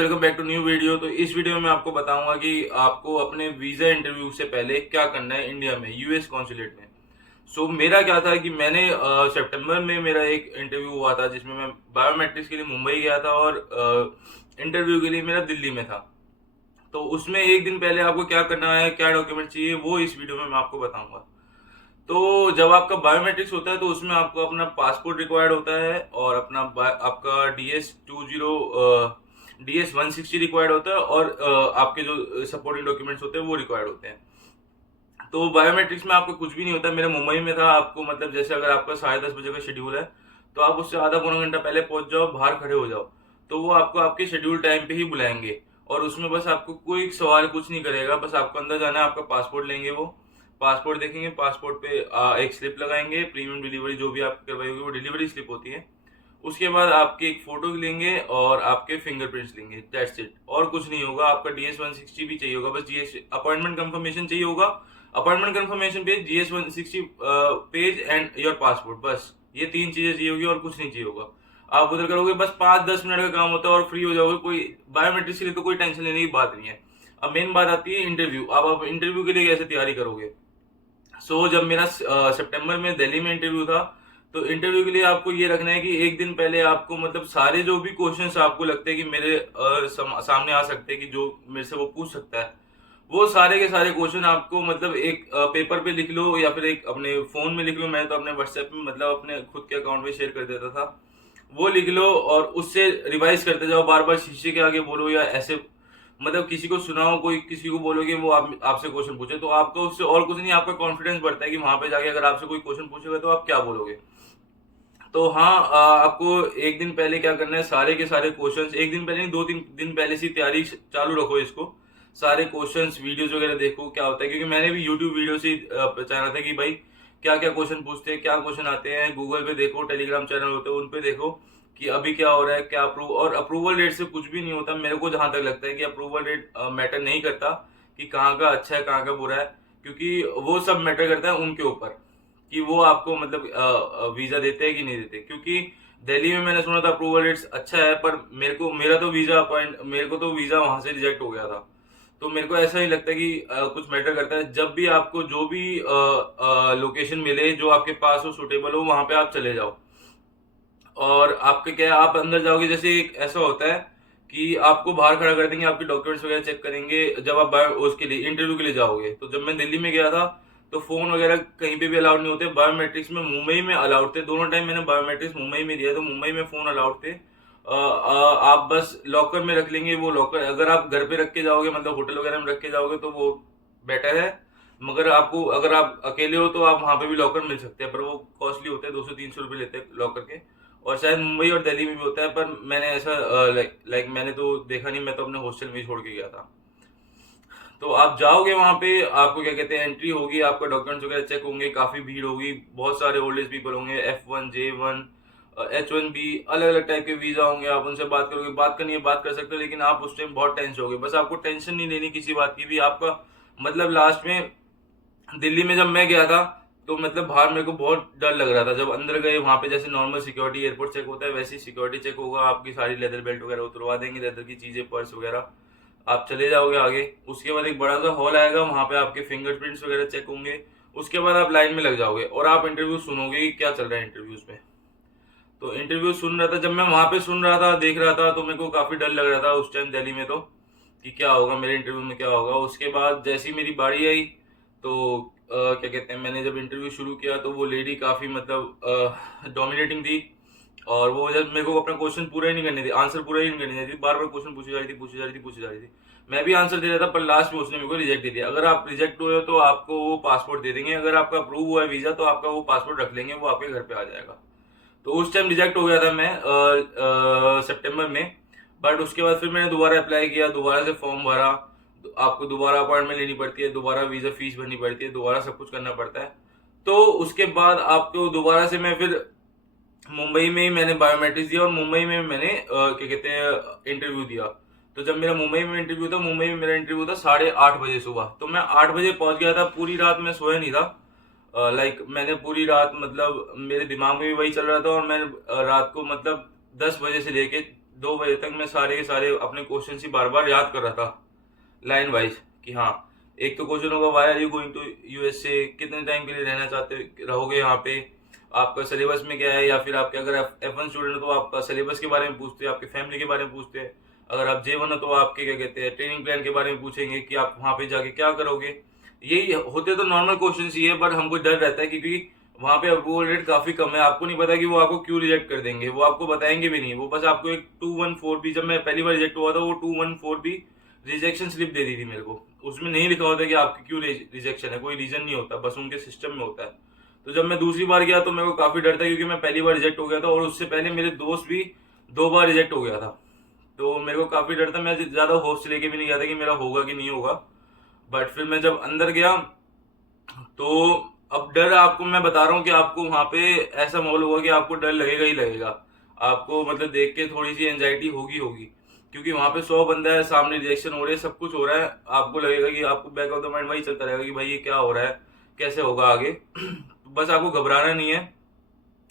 Welcome back to new video. तो इस video में आपको बताऊंगा कि आपको अपने वीजा इंटरव्यू से पहले क्या करना है इंडिया में यूएस कॉन्सुलेट में। मेरा क्या था कि मैंने सितंबर में मेरा एक इंटरव्यू हुआ था जिसमें मैं बायोमेट्रिक्स के लिए मुंबई गया था और इंटरव्यू के लिए मेरा दिल्ली में था। तो उसमें एक दिन पहले आपको क्या करना है, क्या डॉक्यूमेंट चाहिए, वो इस वीडियो में मैं आपको बताऊंगा। तो जब आपका बायोमेट्रिक्स होता है तो उसमें आपको अपना पासपोर्ट रिक्वायर्ड होता है और आपका DS 160 रिक्वायर्ड होता है और आपके जो सपोर्टिंग डॉक्यूमेंट्स होते हैं वो रिक्वायर्ड होते हैं। तो बायोमेट्रिक्स में आपको कुछ भी नहीं होता। मेरा मुंबई में था। आपको मतलब जैसे अगर आपका 10:30 बजे का शेड्यूल है तो आप उससे आधा पौना घंटा पहले पहुंच जाओ, बाहर खड़े हो जाओ, तो वो आपको आपके शेड्यूल टाइम पे ही बुलाएंगे। और उसमें बस आपको कोई सवाल कुछ नहीं करेगा, बस आपको अंदर जाना है। आपका पासपोर्ट लेंगे, वो पासपोर्ट देखेंगे, पासपोर्ट पे एक स्लिप लगाएंगे, प्रीमियम डिलीवरी जो भी आप करवाई होगी वो डिलीवरी स्लिप होती है। उसके बाद आपकी एक फोटो लेंगे और आपके फिंगरप्रिंट्स लेंगे, दैट्स इट। और कुछ नहीं होगा। आपका DS 160 भी चाहिए होगा, बस जीएस अपॉइंटमेंट कंफर्मेशन चाहिए होगा। Appointment confirmation page, DS 160 page and your passport, बस ये तीन चीजें चाहिए होगी और कुछ नहीं चाहिए होगा। आप उधर करोगे, बस 5-10 मिनट का काम होता है और फ्री हो जाओगे। कोई बायोमेट्रिक्स के लिए तो कोई टेंशन लेने की बात नहीं है। अब मेन बात आती है इंटरव्यू। अब आप इंटरव्यू के लिए कैसे तैयारी करोगे। जब मेरा सितंबर में दिल्ली में इंटरव्यू था, तो इंटरव्यू के लिए आपको ये रखना है कि एक दिन पहले आपको मतलब सारे जो भी क्वेश्चंस आपको लगते हैं कि मेरे सामने आ सकते हैं, कि जो मेरे से वो पूछ सकता है, वो सारे के सारे क्वेश्चन आपको मतलब एक पेपर पे लिख लो या फिर एक अपने फोन में लिख लो। मैं तो अपने व्हाट्सएप में मतलब अपने खुद के अकाउंट में शेयर कर देता था। वो लिख लो और उससे रिवाइज करते जाओ। बार बार शीशे के आगे बोलो या ऐसे मतलब किसी को सुनाओ, कोई किसी को बोलोगे वो आपसे क्वेश्चन पूछे, तो आपको उससे और कुछ नहीं, आपका कॉन्फिडेंस बढ़ता है कि वहां पे जाके अगर आपसे कोई क्वेश्चन पूछेगा तो आप क्या बोलोगे। तो हाँ, आपको एक दिन पहले क्या करना है, सारे के सारे क्वेश्चंस एक दिन पहले नहीं, 2-3 दिन पहले से तैयारी चालू रखो इसको। सारे क्वेश्चंस वीडियोस वगैरह देखो क्या होता है, क्योंकि मैंने भी यूट्यूब वीडियो से पहचाना था कि भाई क्या क्या क्वेश्चन पूछते हैं, क्या क्वेश्चन आते हैं। गूगल पे देखो, टेलीग्राम चैनल होते हैं उन पे देखो कि अभी क्या हो रहा है, क्या अप्रूवल रेट से कुछ भी नहीं होता। मेरे को जहां तक लगता है कि अप्रूवल रेट मैटर नहीं करता कि कहाँ का अच्छा है कहाँ का बुरा है, क्योंकि वो सब मैटर करता है उनके ऊपर कि वो आपको मतलब वीजा देते हैं कि नहीं देते। क्योंकि दिल्ली में मैंने सुना था अप्रूवल रेट्स अच्छा है, पर मेरे को तो वीजा वहां से रिजेक्ट हो गया था। तो मेरे को ऐसा ही लगता है कि कुछ मैटर करता है। जब भी आपको जो भी लोकेशन मिले जो आपके पास हो, सुटेबल हो, वहां पे आप चले जाओ। और आपके क्या है, आप अंदर जाओगे, जैसे एक ऐसा होता है कि आपको बाहर खड़ा कर देंगे, आपके डॉक्यूमेंट्स वगैरह चेक करेंगे जब आप उसके लिए इंटरव्यू के लिए जाओगे। तो जब मैं दिल्ली में गया था तो फोन वगैरह कहीं पे भी अलाउड नहीं होते। बायोमेट्रिक्स में मुंबई में अलाउड थे, दोनों टाइम मैंने बायोमेट्रिक्स मुंबई में दिया, तो मुंबई में फोन अलाउड थे। आप बस लॉकर में रख लेंगे। वो लॉकर अगर आप घर पे रख के जाओगे, मतलब होटल वगैरह में रख के जाओगे, तो वो बेटर है। मगर आपको अगर आप अकेले हो तो आप वहां पे भी लॉकर मिल सकते हैं, पर वो कॉस्टली होते हैं, 200-300 रुपए लेते हैं लॉकर के। और शायद मुंबई और दिल्ली में भी होता है, पर मैंने ऐसा लाइक मैंने तो देखा नहीं, मैं तो अपने हॉस्टल में ही छोड़ के गया था। तो आप जाओगे वहां पे, आपको क्या कहते हैं, एंट्री होगी, आपका डॉक्यूमेंट्स वगैरह चेक होंगे, काफी भीड़ होगी, बहुत सारे ओल्ड एज पीपल होंगे, F1, J1, H1B, अलग अलग टाइप के वीजा होंगे। आप उनसे बात करोगे, बात करनी है बात कर सकते हो, लेकिन आप उस टाइम बहुत टेंस होगे। बस आपको टेंशन नहीं लेनी किसी बात की भी। आपका मतलब लास्ट में दिल्ली में जब मैं गया था तो मतलब बाहर मेरे को बहुत डर लग रहा था। जब अंदर गए वहां पे जैसे नॉर्मल सिक्योरिटी एयरपोर्ट चेक होता है, वैसे ही सिक्योरिटी चेक होगा। आपकी सारी लेदर बेल्ट वगैरह उतरवा देंगे, लेदर की चीजें, पर्स वगैरह। आप चले जाओगे आगे। उसके बाद एक बड़ा सा हॉल आएगा, वहां पे आपके फिंगरप्रिंट्स वगैरह चेक होंगे। उसके बाद आप लाइन में लग जाओगे और आप इंटरव्यू सुनोगे कि क्या चल रहा है इंटरव्यूज में। तो इंटरव्यू सुन रहा था, जब मैं वहां पे सुन रहा था, देख रहा था, तो मेरे को काफी डर लग रहा था उस टाइम दिल्ली में, तो कि क्या होगा मेरे इंटरव्यू में, क्या होगा। उसके बाद जैसी मेरी बारी आई तो क्या कहते हैं, मैंने जब इंटरव्यू शुरू किया तो वो लेडी काफी मतलब डोमिनेटिंग थी। और वो जब मेरे को अपना क्वेश्चन पूरा ही नहीं करने दी, आंसर पूरा ही नहीं करने दी, बार बार क्वेश्चन पूछी जा रही थी, पूछी जा रही थी, पूछी जा रही थी। मैं भी आंसर दे रहा था, पर लास्ट में उसने मेरे को रिजेक्ट दे दिया। अगर आप रिजेक्ट हुए हो तो आपको वो पासपोर्ट दे देंगे, अगर आपका अप्रूव हुआ है वीजा तो आपका वो पासपोर्ट रख लेंगे, वो आपके घर पे आ जाएगा। तो उस टाइम रिजेक्ट हो गया था मैं सितंबर में। बट उसके बाद फिर मैंने दोबारा अप्लाई किया, दोबारा से फॉर्म भरा। तो आपको दोबारा अपॉइंटमेंट लेनी पड़ती है, दोबारा वीजा फीस भरनी पड़ती है, दोबारा सब कुछ करना पड़ता है। तो उसके बाद आपको दोबारा से मैं फिर मुंबई में ही मैंने बायोमेट्रिक्स दिया और मुंबई में मैंने क्या कहते हैं इंटरव्यू दिया। तो जब मेरा मुंबई में इंटरव्यू था, मुंबई में मेरा इंटरव्यू था 8:30 बजे सुबह। तो मैं 8 बजे पहुंच गया था। पूरी रात मैं सोया नहीं था। मैंने पूरी रात मतलब मेरे दिमाग में भी वही चल रहा था, और मैं रात को मतलब 10 बजे से लेके 2 बजे तक मैं सारे के सारे अपने क्वेश्चन ही बार बार याद कर रहा था लाइन वाइज कि हाँ, एक तो क्वेश्चन होगा why are you going to USA, कितने टाइम के लिए रहना चाहते रहोगे यहाँ पे, आपका सिलेबस में क्या है, या फिर आपके अगर F1 स्टूडेंट हो तो आपका सिलेबस के बारे में पूछते हैं, आपके फैमिली के बारे में पूछते हैं, अगर आप J1 हो तो आपके क्या कहते हैं ट्रेनिंग प्लान के बारे में पूछेंगे कि आप वहाँ पे जाके क्या करोगे। यही होते तो नॉर्मल क्वेश्चन ही है, बट हमको डर रहता है क्योंकि वहाँ पे अप्रूवल रेट काफी कम है। आपको नहीं पता कि वो आपको क्यों रिजेक्ट कर देंगे, वो आपको बताएंगे भी नहीं। वो बस आपको एक 214B, जब मैं पहली बार रिजेक्ट हुआ था, वो 214B रिजेक्शन स्लिप दे दी थी मेरे को। उसमें नहीं लिखा होता कि आपकी क्यों रिजेक्शन है, कोई रीजन नहीं होता, बस उनके सिस्टम में होता है। तो जब मैं दूसरी बार गया तो मेरे को काफी डर था क्योंकि मैं पहली बार रिजेक्ट हो गया था और उससे पहले मेरे दोस्त भी 2 बार रिजेक्ट हो गया था। तो मेरे को काफी डर था, मैं ज्यादा होप्स लेके भी नहीं गया था कि मेरा होगा कि नहीं होगा। बट फिर मैं जब अंदर गया तो अब डर आपको मैं बता रहा हूँ कि आपको वहां पे ऐसा माहौल होगा कि आपको डर लगेगा ही लगेगा। आपको मतलब देख के थोड़ी सी एंजाइटी होगी होगी, क्योंकि वहां पे 100 बंदा है, सामने रिएक्शन हो रहे हैं, सब कुछ हो रहा है। आपको लगेगा कि आपको बैक ऑफ द माइंड वही चलता रहेगा कि भाई ये क्या हो रहा है, कैसे होगा आगे। बस आपको घबराना नहीं है,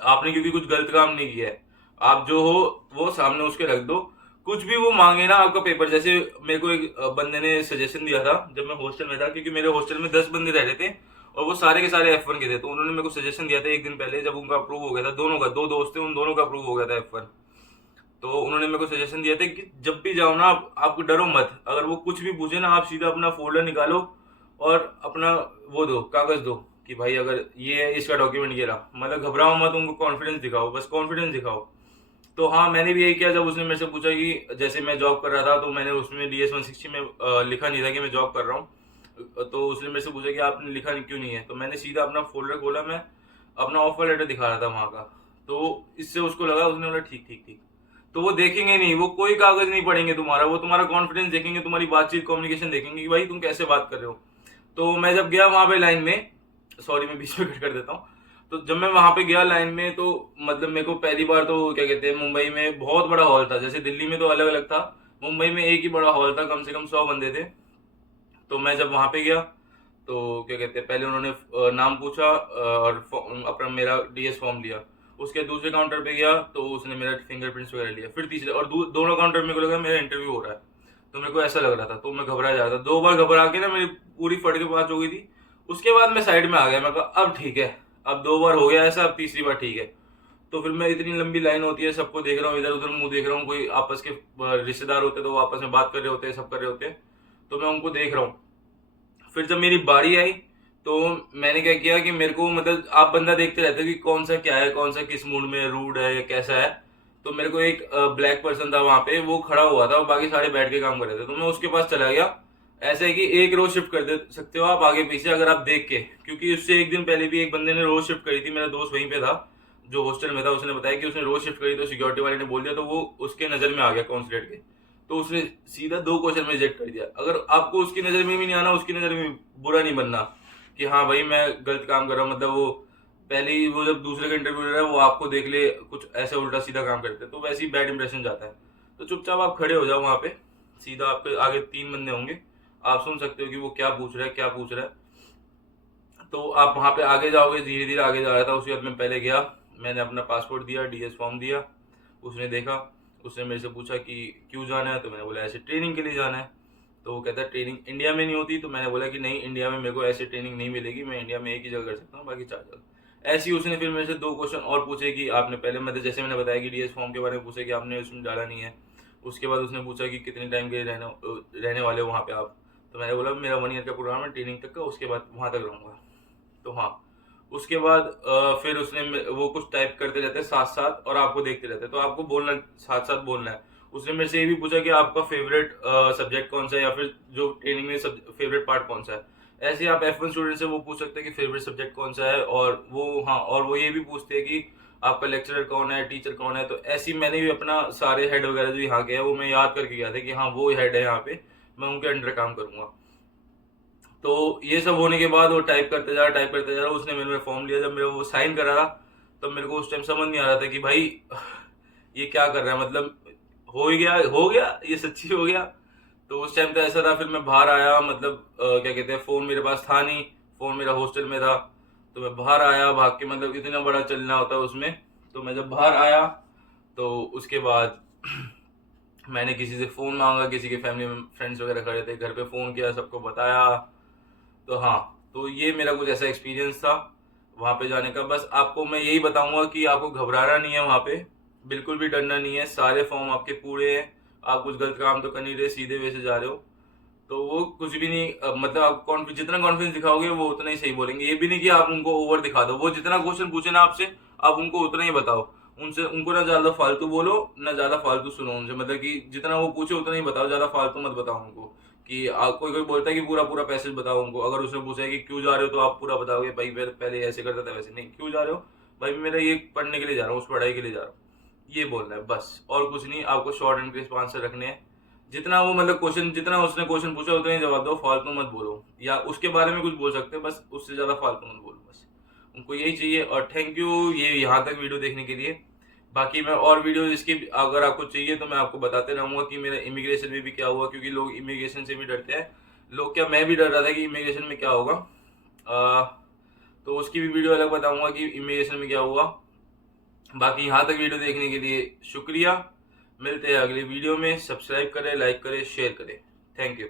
आपने क्योंकि कुछ गलत काम नहीं किया है। आप जो हो वो सामने उसके रख दो। कुछ भी वो मांगे ना आपका पेपर, जैसे मेरे को एक बंदे ने सजेशन दिया था जब मैं हॉस्टल में था, क्योंकि मेरे हॉस्टल में 10 बंदे रह रहे थे और वो सारे के सारे F1 के थे। तो उन्होंने मेरे को सजेशन दिया था एक दिन पहले, जब उनका अप्रूव हो गया था, दोनों का, 2 दोस्त थे, उन दोनों का अप्रूव हो गया था F1। तो उन्होंने मेरे को सजेशन दिया था कि जब भी जाओ ना आप डरो मत। अगर वो कुछ भी पूछे ना, आप सीधा अपना फोल्डर निकालो और अपना वो दो, कागज दो कि भाई अगर ये है, इसका डॉक्यूमेंट ये रहा। मतलब घबराओ मत, उनको कॉन्फिडेंस दिखाओ, बस कॉन्फिडेंस दिखाओ। तो हाँ, मैंने भी यही किया। जब उसने मेरे से पूछा कि जैसे मैं जॉब कर रहा था, तो मैंने उसमें DS 160 में लिखा नहीं था कि मैं जॉब कर रहा हूँ। तो उसने मेरे से पूछा कि आपने लिखा क्यों नहीं है, तो मैंने सीधा अपना फोल्डर खोला, मैं अपना ऑफर लेटर दिखा रहा था वहां का। तो इससे उसको लगा, उसने बोला ठीक ठीक ठीक। तो वो देखेंगे नहीं, वो कोई कागज नहीं पढ़ेंगे तुम्हारा, वो तुम्हारा कॉन्फिडेंस देखेंगे, तुम्हारी बातचीत कम्युनिकेशन देखेंगे कि भाई तुम कैसे बात कर रहे हो। तो मैं जब गया वहां पे लाइन में, सॉरी मैं बीच में कट कर देता हूँ। तो जब मैं वहां पे गया लाइन में, तो मतलब मेरे को पहली बार तो क्या कहते हैं, मुंबई में बहुत बड़ा हॉल था। जैसे दिल्ली में तो अलग अलग था, मुंबई में एक ही बड़ा हॉल था, कम से कम 100 बंदे थे। तो मैं जब वहां पे गया तो क्या कहते हैं, पहले उन्होंने नाम पूछा और अपना मेरा DS फॉर्म लिया। उसके दूसरे काउंटर पे गया तो उसने मेरा फिंगरप्रिंट्स वगैरह लिया। फिर तीसरे और दोनों काउंटर मेरे को लगा मेरा इंटरव्यू हो रहा है। तो मेरे को ऐसा लग रहा था, तो मैं घबरा जा रहा था। 2 बार घबरा के ना मेरी पूरी फट के पास हो गई थी। उसके बाद मैं साइड में आ गया, मैं कहा अब ठीक है, अब 2 बार हो गया ऐसा, अब तीसरी बार ठीक है। तो फिर मैं, इतनी लंबी लाइन होती है, सबको देख रहा हूँ, इधर उधर मुंह देख रहा हूँ, कोई आपस के रिश्तेदार होते हैं तो वो आपस में बात कर रहे होते हैं, सब कर रहे होते हैं, तो मैं उनको देख रहा हूँ। फिर जब मेरी बारी आई तो मैंने क्या किया कि मेरे को, मतलब आप बंदा देखते रहते हो कि कौन सा क्या है, कौन सा किस मूड में, रूड है या कैसा है। तो मेरे को एक ब्लैक पर्सन था वहां पे, वो खड़ा हुआ था और बाकी सारे बैठ के काम कर रहे थे। तो मैं उसके पास चला गया। ऐसा है कि एक रो शिफ्ट कर दे सकते हो आप आगे पीछे, अगर आप देख के, क्योंकि उससे एक दिन पहले भी एक बंदे ने रो शिफ्ट करी थी, मेरा दोस्त वहीं पे था जो हॉस्टल में था, उसने बताया कि उसने रो शिफ्ट करी, तो सिक्योरिटी वाले ने बोल दिया, तो वो उसके नजर में आ गया कॉन्सुलेट के। तो उसने सीधा 2 क्वेश्चन में रिजेक्ट कर दिया। अगर आपको उसकी नजर में भी नहीं आना, उसकी नजर में बुरा नहीं बनना कि हाँ भाई मैं गलत काम कर रहा हूँ, मतलब वो पहले ही, वो जब दूसरे का इंटरव्यू ले रहा है वो आपको देख ले कुछ ऐसे उल्टा सीधा काम करते, तो वैसे ही बैड इंप्रेशन जाता है। तो चुपचाप आप खड़े हो जाओ वहां पे, सीधा आपके आगे 3 बंदे होंगे, आप सुन सकते हो कि वो क्या पूछ रहा है, क्या पूछ रहा है। तो आप वहां पे आगे जाओगे, धीरे धीरे आगे जा रहा था। उसके बाद मैं पहले गया, मैंने अपना पासपोर्ट दिया, DS फॉर्म दिया, उसने देखा। उसने मेरे से पूछा कि क्यों जाना है, तो मैंने बोला ऐसे ट्रेनिंग के लिए जाना है। तो वो कहता है ट्रेनिंग इंडिया में नहीं होती। तो मैंने बोला कि नहीं, इंडिया में मेरे को ऐसे ट्रेनिंग नहीं मिलेगी, मैं इंडिया में एक ही जगह कर सकता हूँ, बाकी 4 जगह। ऐसे ही उसने फिर मेरे से 2 क्वेश्चन और पूछे कि आपने पहले, मतलब जैसे मैंने बताया कि DS फॉर्म के बारे में पूछे कि आपने उसमें डाला नहीं है। उसके बाद उसने पूछा कि कितने टाइम के रहने वाले हो वहाँ पे आप। तो मैंने बोला मेरा 1 ईयर का प्रोग्राम है ट्रेनिंग तक का, उसके बाद वहाँ तक रहूँगा। तो हाँ, उसके बाद फिर उसने वो कुछ टाइप करते रहते हैं साथ साथ और आपको देखते रहते हैं, तो आपको बोलना, साथ साथ बोलना है। उसने मेरे से ये भी पूछा कि आपका फेवरेट सब्जेक्ट कौन सा है, या फिर जो ट्रेनिंग में फेवरेट पार्ट कौन सा है। ऐसे ही आप F1 स्टूडेंट से वो पूछ सकते हैं कि फेवरेट सब्जेक्ट कौन सा है। और वो, हाँ, और वो ये भी पूछते हैं कि आपका लेक्चरर कौन है, टीचर कौन है। तो ऐसे ही मैंने भी अपना सारे हेड वगैरह जो यहाँ के हैं वो मैं याद करके गया था कि हाँ वो हेड है यहाँ पे, मैं उनके अंडर काम करूंगा। तो ये सब होने के बाद वो टाइप करते जा रहा, टाइप करते जा रहा। उसने मेरे फॉर्म लिया, जब मेरे वो साइन करा था, तब मेरे को उस टाइम समझ नहीं आ रहा था कि भाई ये क्या कर रहा है, मतलब हो ही गया, हो गया, ये सच्ची हो गया। तो उस टाइम तो ऐसा था। फिर मैं बाहर आया, मतलब क्या कहते हैं, फोन मेरे पास था नहीं, फोन मेरा हॉस्टल में था। तो मैं बाहर आया भाग के, मतलब इतना बड़ा चलना होता है उसमें। तो मैं जब बाहर आया तो उसके बाद मैंने किसी से फ़ोन मांगा, किसी के फैमिली फ्रेंड्स वगैरह खड़े थे, घर पे फ़ोन किया, सबको बताया। तो हाँ, तो ये मेरा कुछ ऐसा एक्सपीरियंस था वहाँ पे जाने का। बस आपको मैं यही बताऊंगा कि आपको घबराना नहीं है वहाँ पे, बिल्कुल भी डरना नहीं है। सारे फॉर्म आपके पूरे हैं, आप कुछ गलत काम तो कर नहीं रहे, सीधे वे से जा रहे हो। तो वो कुछ भी नहीं, मतलब आप जितना कॉन्फिडेंस दिखाओगे वो उतना ही सही बोलेंगे। ये भी नहीं कि आप उनको ओवर दिखा दो। वो जितना क्वेश्चन पूछे ना आपसे, आप उनको उतना ही बताओ। उनसे उनको ना ज्यादा फालतू बोलो, ना ज्यादा फालतू सुनो उनसे। मतलब कि जितना वो पूछे उतना ही बताओ, ज्यादा फालतू मत बताओ उनको। कि कोई कोई बोलता है कि पूरा पूरा पैसेज बताओ उनको। अगर उसने पूछा है कि क्यों जा रहे हो, तो आप पूरा बताओगे, भाई पहले ऐसे करता था वैसे नहीं, क्यों जा रहे हो, भाई मेरा ये पढ़ने के लिए जा रहा हूँ, उस पढ़ाई के लिए जा रहा हूँ, ये बोलना है बस। और कुछ नहीं, आपको शॉर्ट एंड क्रिस्प आंसर रखने हैं। जितना वो मतलब क्वेश्चन, जितना उसने क्वेश्चन पूछा उतना ही जवाब दो, फालतू मत बोलो। या उसके बारे में कुछ बोल सकते हो बस, उससे ज्यादा फालतू मत बोलो बस। उनको यही चाहिए। और थैंक यू ये यहाँ तक वीडियो देखने के लिए। बाकी मैं और वीडियो इसकी अगर आपको चाहिए तो मैं आपको बताते रहूंगा कि मेरा इमिग्रेशन में भी क्या हुआ, क्योंकि लोग इमिग्रेशन से भी डरते हैं। लोग क्या, मैं भी डर रहा था कि इमिग्रेशन में क्या होगा। तो उसकी भी वीडियो अलग बताऊंगा कि इमिग्रेशन में क्या हुआ। बाकी यहाँ तक वीडियो देखने के लिए शुक्रिया। मिलते हैं अगले वीडियो में। सब्सक्राइब करें, लाइक करें, शेयर करें। Thank you.